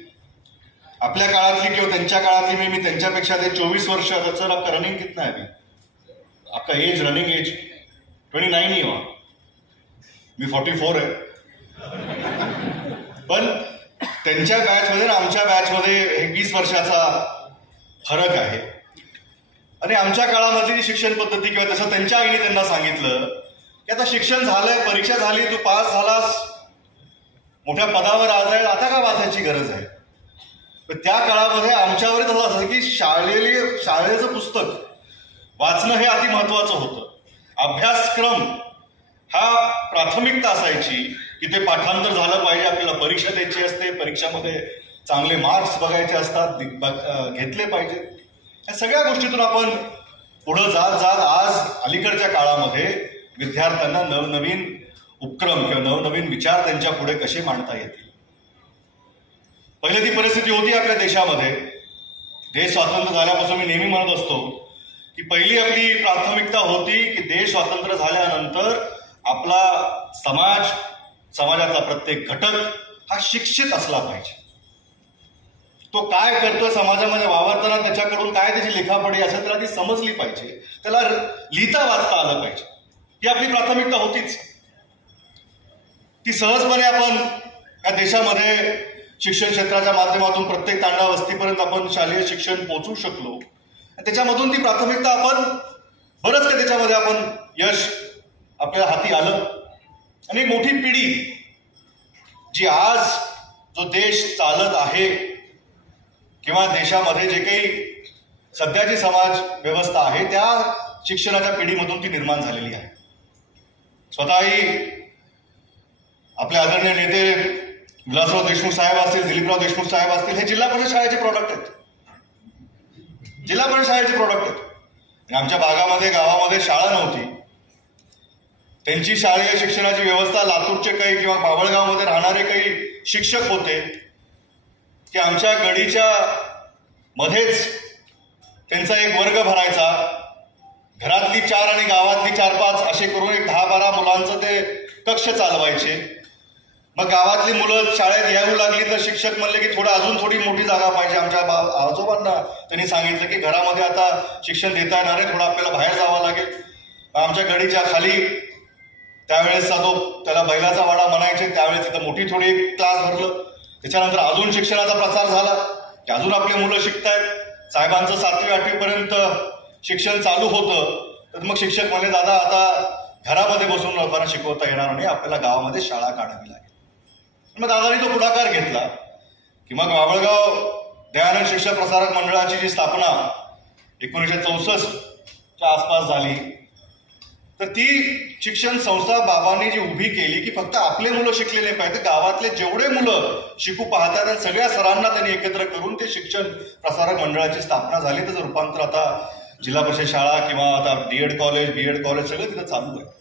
आपल्या काळातली किंवा त्यांच्या काळातली. मी त्यांच्यापेक्षा ते 24 वर्ष. सर आपका रनिंग कितना है अभी? आपका एज, रनिंग एज 29 ही हुआ. मी 44 आहे. पण त्यांच्या बॅचमध्ये आमच्या बॅचमध्ये 20 वर्षाचा फरक आहे. आणि आमच्या काळामधली जी शिक्षण पद्धती किंवा तसं त्यांच्या आईने त्यांना सांगितलं की आता शिक्षण झालंय, परीक्षा झाली, तू पास झालास, मोठ्या पदावर आज आहे, आता का वाचायची गरज आहे? त्या काळामध्ये आमच्यावर तसं असं की शाळेचं पुस्तक वाचणं हे अति महत्वाचं होतं. अभ्यासक्रम हा प्राथमिकता असायची की ते पाठांतर झालं पाहिजे, आपल्याला परीक्षा द्यायची असते, परीक्षामध्ये चांगले मार्क्स बघायचे असतात, घेतले पाहिजे. या सगळ्या गोष्टीतून आपण पुढं जात जात आज अलीकडच्या काळामध्ये विद्यार्थ्यांना नवनवीन उपक्रम किंवा नवनवीन विचार त्यांच्या पुढे कसे मांडता येतील. पहिले ती परिस्थिती होती आपल्या देशामध्ये. देश स्वातंत्र्य झाल्यापासून मी नेहमी म्हणत असतो की पहिली आपली प्राथमिकता होती की देश स्वातंत्र्य झाल्यानंतर आपला समाजातला प्रत्येक घटक हा शिक्षित असला पाहिजे. तो काय करतोय समाजामध्ये वावरताना, त्याच्याकडून काय त्याची लेखापडी असेल त्याला ती समजली पाहिजे, त्याला लिहिता वाचता आलं पाहिजे. ही आपली प्राथमिकता होतीच. ती सहजपणे आपण या देशामध्ये शिक्षण क्षेत्राच्या माध्यमातून प्रत्येक तांडा वस्तीपर्यंत आपण शालेय शिक्षण पोहोचू शकलो. त्याच्यामधून ती प्राथमिकता आपण बरंच काही त्याच्यामध्ये आपण यश आपल्या हाती आलं. आणि एक मोठी पिढी जी आज जो देश चालत आहे किंवा देशामध्ये जे काही सध्याची समाज व्यवस्था आहे त्या शिक्षणाच्या पिढीमधून ती निर्माण झालेली आहे. स्वतःही आपले आदरणीय नेते विलासराव देशमुख साहेब असतील, दिलीपराव देशमुख साहेब असतील, हे जिल्हा परिषद शाळेचे प्रॉडक्ट आहेत. जिल्हा परिषद शाळेचे प्रॉडक्ट आहेत. आमच्या भागामध्ये, गावामध्ये शाळा नव्हती. त्यांची शालेय शिक्षणाची व्यवस्था लातूरचे काही किंवा बाभळगावमध्ये राहणारे काही शिक्षक होते की आमच्या गडीच्या मध्येच त्यांचा एक वर्ग भरायचा. घरातली 4 आणि गावातली 4-5 असे करून एक 10-12 मुलांचं ते कक्ष चालवायचे. मग गावातली मुलं शाळेत यावं लागली तर शिक्षक म्हणले की अजून थोडी मोठी जागा पाहिजे. आमच्या आजोबांना त्यांनी सांगितलं की घरामध्ये आता शिक्षण देता येणार आहे, थोडं आपल्याला बाहेर जावं लागेल. आमच्या गडीच्या खाली त्यावेळेसचा त्याला बैलाचा वाडा म्हणायचे, त्यावेळेस तिथं मोठी थोडी एक क्लास भरलं. त्याच्यानंतर अजून शिक्षणाचा प्रसार झाला की अजून आपली मुलं शिकतायत. साहेबांचं 7वी-8वी पर्यंत शिक्षण चालू होतं. तर मग शिक्षक म्हणले दादा आता घरामध्ये बसून लोकांना शिकवता येणार नाही, आपल्याला गावामध्ये शाळा काढावी लागेल. मग दादानी तो पुढाकार घेतला की मग बाभळगाव दयानंद शिक्षक प्रसारक मंडळाची जी स्थापना 1964च्या आसपास झाली, तर ती शिक्षण संस्था बाबांनी जी उभी केली की फक्त आपले मुलं शिकलेले पाहिजे, गावातले जेवढे मुलं शिकू पाहतात त्या सगळ्या सरांना त्यांनी एकत्र करून ते शिक्षण प्रसारक मंडळाची स्थापना झाली. त्याचं रूपांतर आता जिल्हा परिषद शाळा किंवा आता DED कॉलेज, BED कॉलेज सगळं तिथं चालू आहे.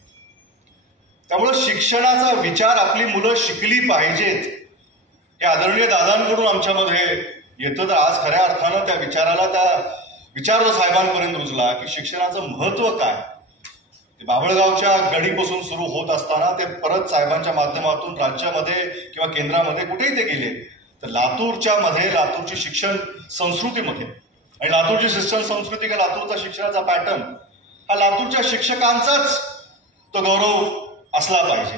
त्यामुळं शिक्षणाचा विचार आपली मुलं शिकली पाहिजेत हे आदरणीय दादांकडून आमच्यामध्ये येतं. तर आज खऱ्या अर्थानं त्या विचाराला, त्या विचार जो साहेबांपर्यंत रुजला की शिक्षणाचं महत्व काय. बाभळगावच्या गडीपासून सुरू होत असताना ते परत साहेबांच्या माध्यमातून राज्यामध्ये किंवा केंद्रामध्ये कुठेही ते गेले, तर लातूरची शिक्षण संस्कृतीमध्ये आणि लातूरची शिक्षण संस्कृती किंवा लातूरचा शिक्षणाचा पॅटर्न हा लातूरच्या शिक्षकांचाच तो गौरव असला पाहिजे.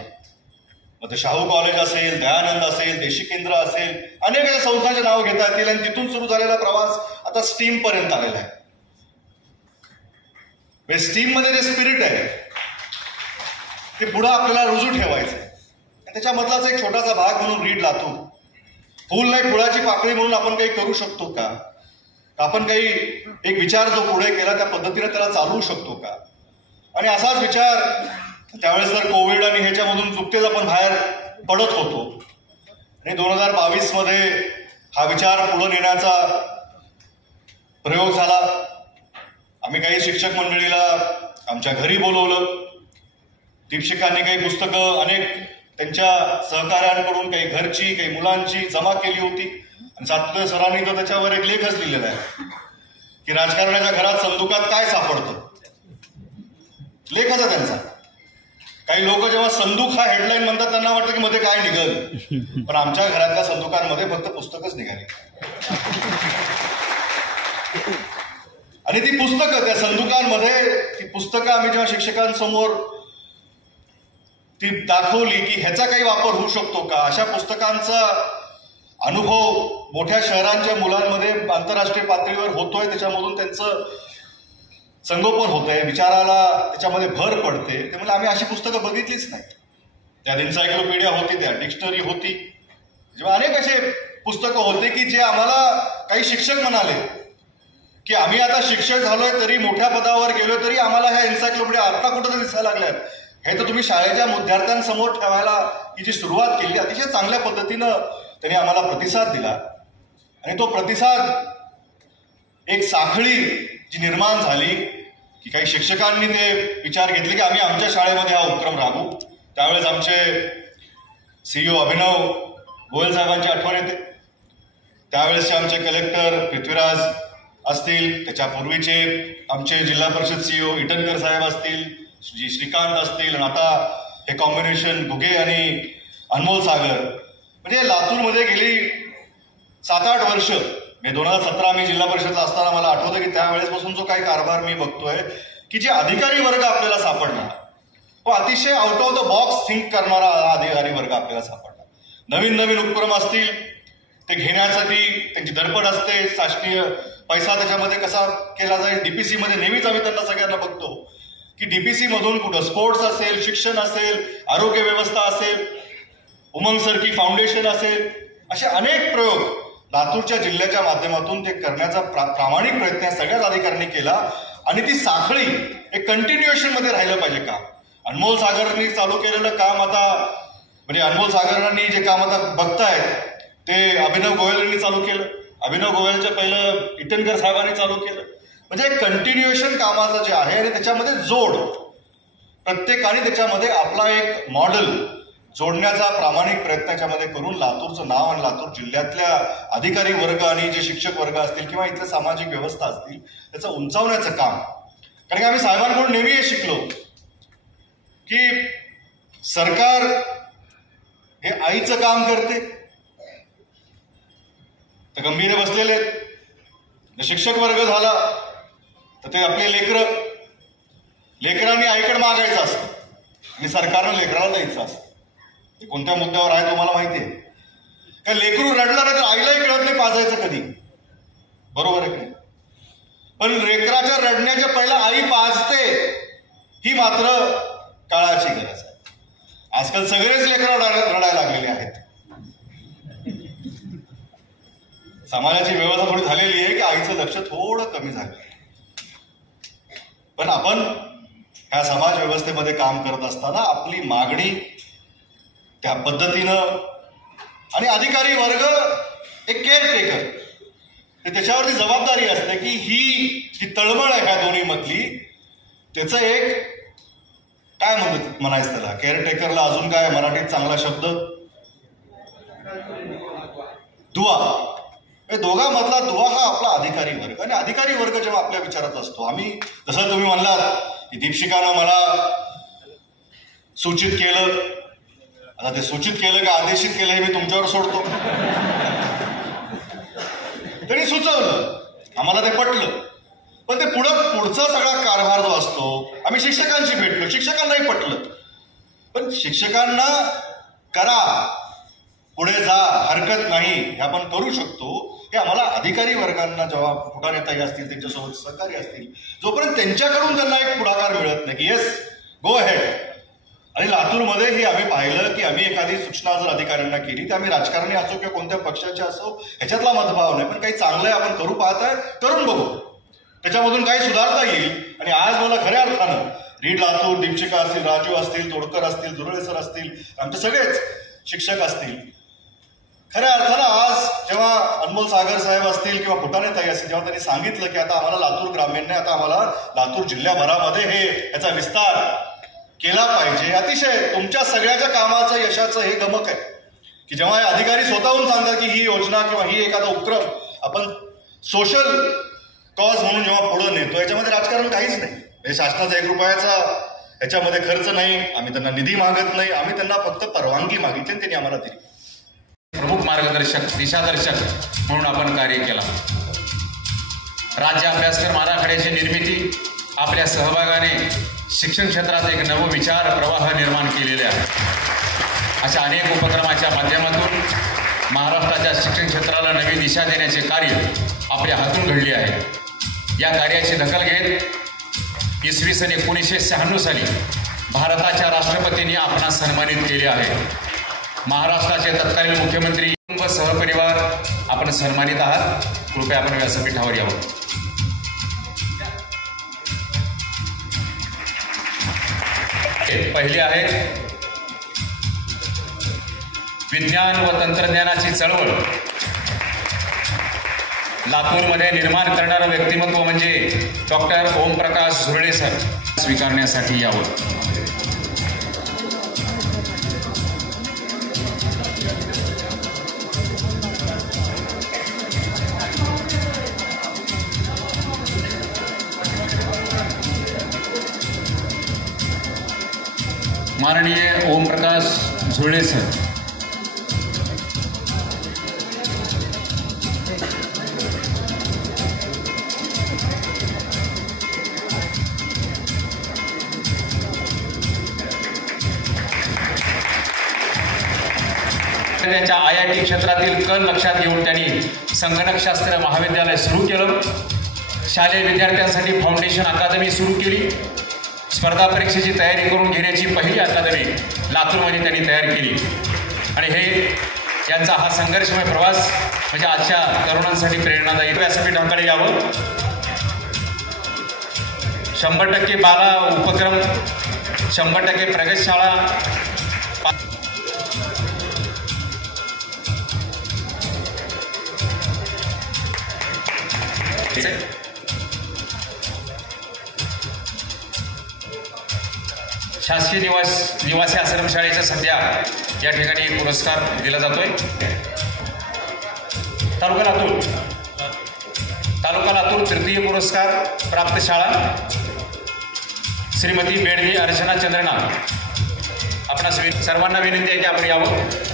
मग ते शाहू कॉलेज असेल, दयानंद असेल, देशी केंद्र असेल, अनेक अशा संस्थांचे नाव घेता येतील आणि तिथून सुरू झालेला प्रवास आता स्टीम पर्यंत आलेला आहे. स्टीम मध्ये जे स्पिरिट आहे ते पुढे आपल्याला रुजू ठेवायचं आहे. त्याच्यामधलाच एक छोटासा भाग म्हणून रीड लातूर. फुल नाही फुलाची पाकळी म्हणून आपण काही करू शकतो का? आपण काही एक विचार जो पुढे केला त्या पद्धतीने त्याला चालवू शकतो का? आणि असाच विचार त्यावेळेस जर कोविड आणि ह्याच्यामधून चुकतेच आपण बाहेर पडत होतो आणि 2022 मध्ये हा विचार पुढे नेण्याचा प्रयोग झाला. आम्ही काही शिक्षक मंडळीला आमच्या घरी बोलवलं. दीपशिखांनी काही पुस्तकं अनेक त्यांच्या सहकाऱ्यांकडून काही घरची काही मुलांची जमा केली होती आणि सातपुते सरांनी तर त्याच्यावर एक लेखच लिहिलेला आहे की राजकारणाच्या घरात संदुकात काय सापडतं. लेखच आहे त्यांचा. काही लोक जेव्हा संदूक हा हेडलाईन म्हणतात त्यांना वाटतं की मध्ये काय निघल, पण आमच्या घरातल्या संदुकांमध्ये फक्त पुस्तकच निघाली. आणि ती पुस्तकं त्या संदुकांमध्ये ती पुस्तकं आम्ही जेव्हा शिक्षकांसमोर ती दाखवली की ह्याचा काही वापर होऊ शकतो का, अशा पुस्तकांचा अनुभव मोठ्या शहरांच्या मुलांमध्ये आंतरराष्ट्रीय पातळीवर होतोय, त्याच्यामधून त्यांचं संगोपन होत आहे, विचाराला त्याच्यामध्ये भर पडते. त्यामुळे आम्ही अशी पुस्तकं बघितलीच नाही. त्यात एन्सायक्लोपीडिया होती, त्या डिक्शनरी होती, जेव्हा अनेक असे पुस्तकं होते की जे आम्हाला काही शिक्षक म्हणाले की आम्ही आता शिक्षक झालोय तरी मोठ्या पदावर गेलोय तरी आम्हाला ह्या एन्सायक्लोपीडिया आता कुठं दिसायला लागल्यात. हे तर तुम्ही शाळेच्या विद्यार्थ्यांसमोर ठेवायला ही जी सुरुवात केली अतिशय चांगल्या पद्धतीनं त्यांनी आम्हाला प्रतिसाद दिला. आणि तो प्रतिसाद एक साखळी जी निर्माण झाली की काही शिक्षकांनी ते विचार घेतले की आम्ही आमच्या शाळेमध्ये हा उपक्रम राबवू. त्यावेळेस आमचे CEO अभिनव गोयल साहेबांची आठवण येते. त्यावेळेसचे आमचे कलेक्टर पृथ्वीराज असतील, त्याच्यापूर्वीचे आमचे जिल्हा परिषद CEO इटनकर साहेब असतील, श्रीकांत असतील, आणि आता हे कॉम्बिनेशन घुगे आणि अनमोल सागर. म्हणजे लातूरमध्ये गेली 7-8 वर्ष, 2017 मी जिल्हा परिषदला असताना मला आठवतं की त्यावेळेसपासून जो काही कारभार मी बघतोय की जे अधिकारी वर्ग आपल्याला सापडणार तो अतिशय out of the box think करणारा अधिकारी वर्ग आपल्याला सापडणार. नवीन नवीन उपक्रम असतील ते घेण्यासाठी त्यांची धडपड असते. शासकीय पैसा त्याच्यामध्ये कसा केला जाईल. डीपीसी मध्ये नेहमीच आम्ही त्यांना सगळ्यांना बघतो की डीपीसी मधून कुठं स्पोर्ट्स असेल, शिक्षण असेल, आरोग्य व्यवस्था असेल, उमंग सरकी फाउंडेशन असेल, असे अनेक प्रयोग लातूरच्या जिल्ह्याच्या माध्यमातून ते करण्याचा प्रामाणिक प्रयत्न या सगळ्याच अधिकाऱ्यांनी केला. आणि ती साखळी एक कंटिन्युएशन मध्ये राहिलं पाहिजे काम. अनमोल सागरनी चालू केलेलं काम आता म्हणजे अनमोल सागरांनी जे काम आता बघतायत ते अभिनव गोयल यांनी चालू केलं. अभिनव गोयलच्या पहिलं इटनकर साहेबांनी चालू केलं. म्हणजे कंटिन्युएशन कामाचं जे आहे आणि त्याच्यामध्ये जोड प्रत्येकाने त्याच्यामध्ये आपला एक मॉडेल जोडण्याचा प्रामाणिक प्रयत्न त्याच्यामध्ये करून लातूरचं नाव आणि लातूर जिल्ह्यातल्या अधिकारी वर्ग आणि जे शिक्षक वर्ग असतील किंवा इथल्या सामाजिक व्यवस्था असतील त्याचं उंचावण्याचं काम. कारण की आम्ही साहेबांकडून नेहमी हे शिकलो की सरकार हे आईचं काम करते. तर गंभीर बसलेले शिक्षक वर्ग झाला तर ते आपले लेकरांनी आईकडे मागायचं असतं आणि सरकारनं लेकराला द्यायचं असतं. ते कोणत्या मुद्द्यावर आहे तुम्हाला माहिती आहे का? लेकरू रडला नाही तर आईलाही कळत नाही पाजायचं कधी, बरोबर आहे की? पण लेकराच्या रडण्याच्या पहिला आई पाजते ही मात्र काळाची गरज आहे. आजकाल सगळेच लेकरं रडायला लागलेले आहेत. समाजाची व्यवस्था थोडी झालेली आहे की आईचं लक्ष थोडं कमी झालं. पण आपण ह्या समाज व्यवस्थेमध्ये काम करत असताना आपली मागणी त्या पद्धतीनं आणि अधिकारी वर्ग एक केअरटेकर त्याच्यावरती जबाबदारी असते की ही जी तळमळ आहे ह्या दोन्ही मधली त्याचं एक काय म्हणायचं त्याला केअरटेकरला अजून काय मराठीत चांगला शब्द दुवा दोघांमधला दुवा हा आपला अधिकारी वर्ग, आणि अधिकारी वर्ग जेव्हा आपल्या विचारात असतो, आम्ही जसं तुम्ही म्हणलात की दीपशिकानं मला सूचित केलं, आता ते सूचित केलं का आदेशित केलं हे मी तुमच्यावर सोडतो. त्यांनी सुचवलं, आम्हाला ते पटलं, पण ते पुढचा सगळा कारभार जो असतो, आम्ही शिक्षकांशी भेटलो, शिक्षकांनाही पटलं, पण शिक्षकांना करा, पुढे जा, हरकत नाही, हे आपण करू शकतो, हे आम्हाला अधिकारी वर्गांना जेव्हा फुटाणेताई असतील, त्यांच्यासोबत सहकारी असतील, जोपर्यंत त्यांच्याकडून त्यांना एक पुढाकार मिळत नाही की येस गो अहेड. आणि लातूरमध्ये हे आम्ही पाहिलं की आम्ही एखादी सूचना जर अधिकाऱ्यांना केली, तर आम्ही राजकारणी असो किंवा कोणत्या पक्षाचे असो ह्याच्यातला मतभाव नाही, पण काही चांगलं आपण करू पाहताय, करून बघू, त्याच्यामधून काही सुधारता येईल. आणि आज मला खऱ्या अर्थानं रीड लातूर, दीपशिका असतील, राजू असतील, तोडकर असतील, दुर्ळे सर असतील, आमचे सगळेच शिक्षक असतील, खऱ्या अर्थानं आज जेव्हा अनमोल सागर साहेब असतील किंवा फुटाणेताई असतील, जेव्हा त्यांनी सांगितलं की आता आम्हाला लातूर ग्रामीणने, आता आम्हाला लातूर जिल्ह्याभरामध्ये याचा विस्तार केला पाहिजे, अतिशय तुमच्या सगळ्याच्या कामाचं यशाचं हे गमक आहे की जेव्हा अधिकारी स्वतःहून सांगतात की ही योजना किंवा ही एखादा उपक्रम आपण सोशल कॉज म्हणून जेव्हा पुढे नेतो, याच्यामध्ये राजकारण काहीच नाही, हे शासनाचा 1 रुपयाचा याच्यामध्ये खर्च नाही, आम्ही त्यांना निधी मागत नाही, आम्ही त्यांना फक्त परवानगी मागितली आणि त्यांनी आम्हाला दिली. प्रमुख मार्गदर्शक, दिशादर्शक म्हणून आपण कार्य केला. राज्य अभ्यासक्रम आराखड्याची निर्मिती आपल्या सहभागाने शिक्षण क्षेत्रात एक नवविचार प्रवाह निर्माण केलेले आहे. अशा अनेक उपक्रमाच्या माध्यमातून महाराष्ट्राच्या शिक्षण क्षेत्राला नवी दिशा देण्याचे कार्य आपल्या हातून घडले आहे. या कार्याची दखल घेत इसवी सन 1996 साली भारताच्या राष्ट्रपतींनी आपणास सन्मानित केले आहे. महाराष्ट्राचे तत्कालीन मुख्यमंत्री व सहपरिवार आपण सन्मानित आहात. कृपया आपण व्यासपीठावर यावं. पहिले आहे विज्ञान व तंत्रज्ञानाची चळवळ लातूरमध्ये निर्माण करणारं व्यक्तिमत्व म्हणजे डॉक्टर ओमप्रकाश झुरळे सर स्वीकारण्यासाठी यावं. माननीय ओमप्रकाश झुरळे सर. त्यांच्या IIT क्षेत्रातील कल लक्षात घेऊन त्यांनी संगणकशास्त्र महाविद्यालय सुरू केलं. शालेय विद्यार्थ्यांसाठी फाउंडेशन अकादमी सुरू केली. स्पर्धा परीक्षेची तयारी करून घेण्याची पहिली अकादमी लातूरमध्ये त्यांनी तयार केली. आणि हे यांचा हा संघर्षमय प्रवास म्हणजे आजच्या तरुणांसाठी प्रेरणादायी. व्यासपीठाकडे यावं. 100% बाला उपक्रम, 100% प्रगतशाळा, शासकीय निवासी आश्रमशाळेचा सध्या या ठिकाणी एक पुरस्कार दिला जातोय. तालुका लातूर तृतीय पुरस्कार प्राप्त शाळा श्रीमती बेडवी अर्चना चंद्रनाथ. आपणास सर्वांना विनंती आहे की आपण यावं.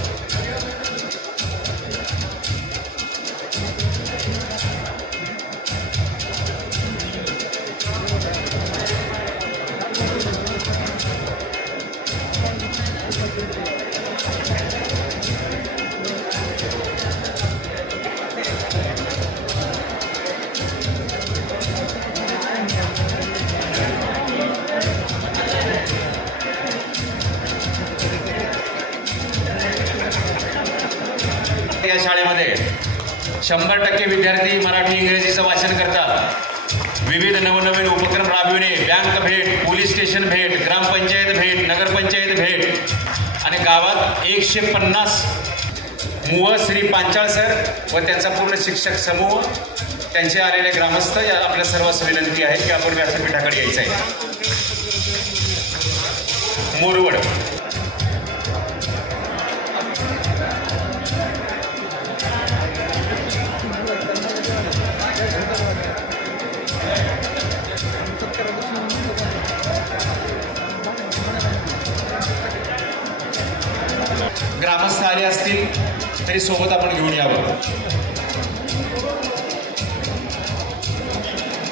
या शाळेमध्ये 100% विद्यार्थी मराठी इंग्रजीचं वाचन करतात. विविध नवनवीन उपक्रम राबविणे, बँक भेट, पोलीस स्टेशन भेट, ग्रामपंचायत भेट, नगरपंचायत भेट आणि गावात 150 मुव श्री पांचाळ सर व त्यांचा पूर्ण शिक्षक समूह, त्यांचे आलेले ग्रामस्थ, या आपल्या सर्वांस विनंती आहे की आपण व्यासपीठाकडे यायचं आहे. मोरवड ग्रामस्थ आले असतील तरी सोबत आपण घेऊन यावं.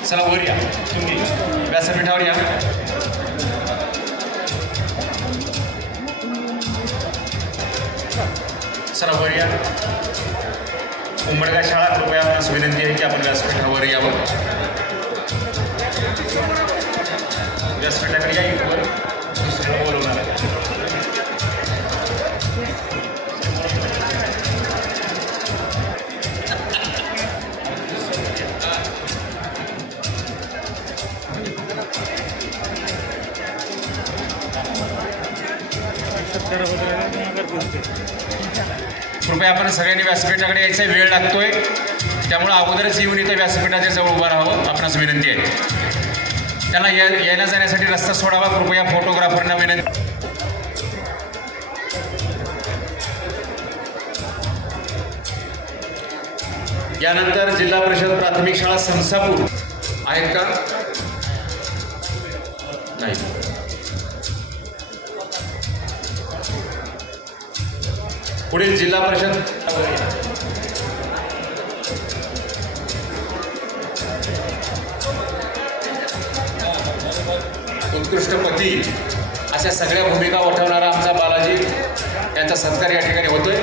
चला वर या, तुम्ही व्यासपीठावर या. चला वर या. उमरगा शाळा कृपया आपणास विनंती आहे की आपण व्यासपीठावर यावं. व्यासपीठाकडे या. इथवर दुसऱ्याला बोलवणार आहे. कृपया आपण सगळ्यांनी व्यासपीठाकडे यायचा, वेळ लागतोय त्यामुळे अगोदरच येऊन इथं व्यासपीठाच्या जवळ उभं राहावं आपणास विनंती आहे. त्यांना यायला जाण्यासाठी रस्ता सोडावा. कृपया फोटोग्राफरना विनंती. यानंतर जिल्हा परिषद प्राथमिक शाळा संसापूर आहेत का? नाही. पुढील जिल्हा परिषद उत्कृष्ट पती अशा सगळ्या भूमिका वठवणारा आमचा बालाजी यांचा सत्कार या ठिकाणी होतोय.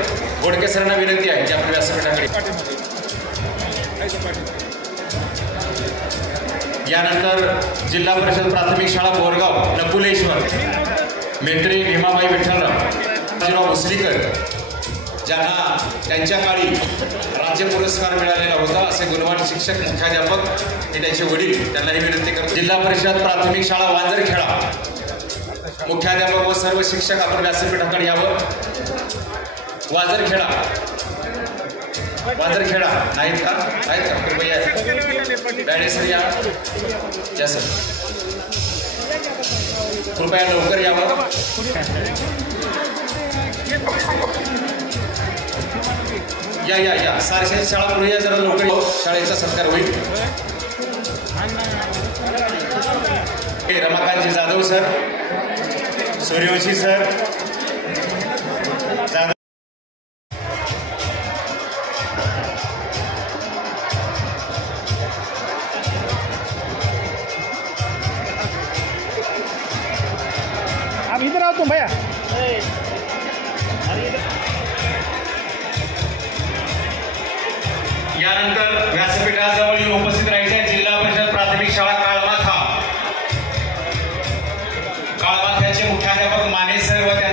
गोडके सरांना विनंती आहे की आपण व्यासपीठाकडे. यानंतर जिल्हा परिषद प्राथमिक शाळा बोरगाव नकुलेश्वर मेत्री भीमाबाई विठ्ठलराव भोसलीकर, ज्यांना त्यांच्या काळी राज्य पुरस्कार मिळालेला होता, असे गुणवान शिक्षक मुख्याध्यापक हे त्यांचे वडील, त्यांनाही विनंती करतो. जिल्हा परिषद प्राथमिक शाळा वांजरखेडा मुख्याध्यापक व सर्व शिक्षक आपण व्यासपीठाकडे यावं. वांजरखेडा नाहीत का? आहेत का? कृपया बॅडे सर या. सर कृपया लवकर यावं. या या या सारख्या शाळा पुढे या, जरा लवकर शाळेचा सत्कार होईल. रमाकांतजी जाधव सर, सूर्यवंशी सर, जाधव. आप इधर आओ तुम भैया.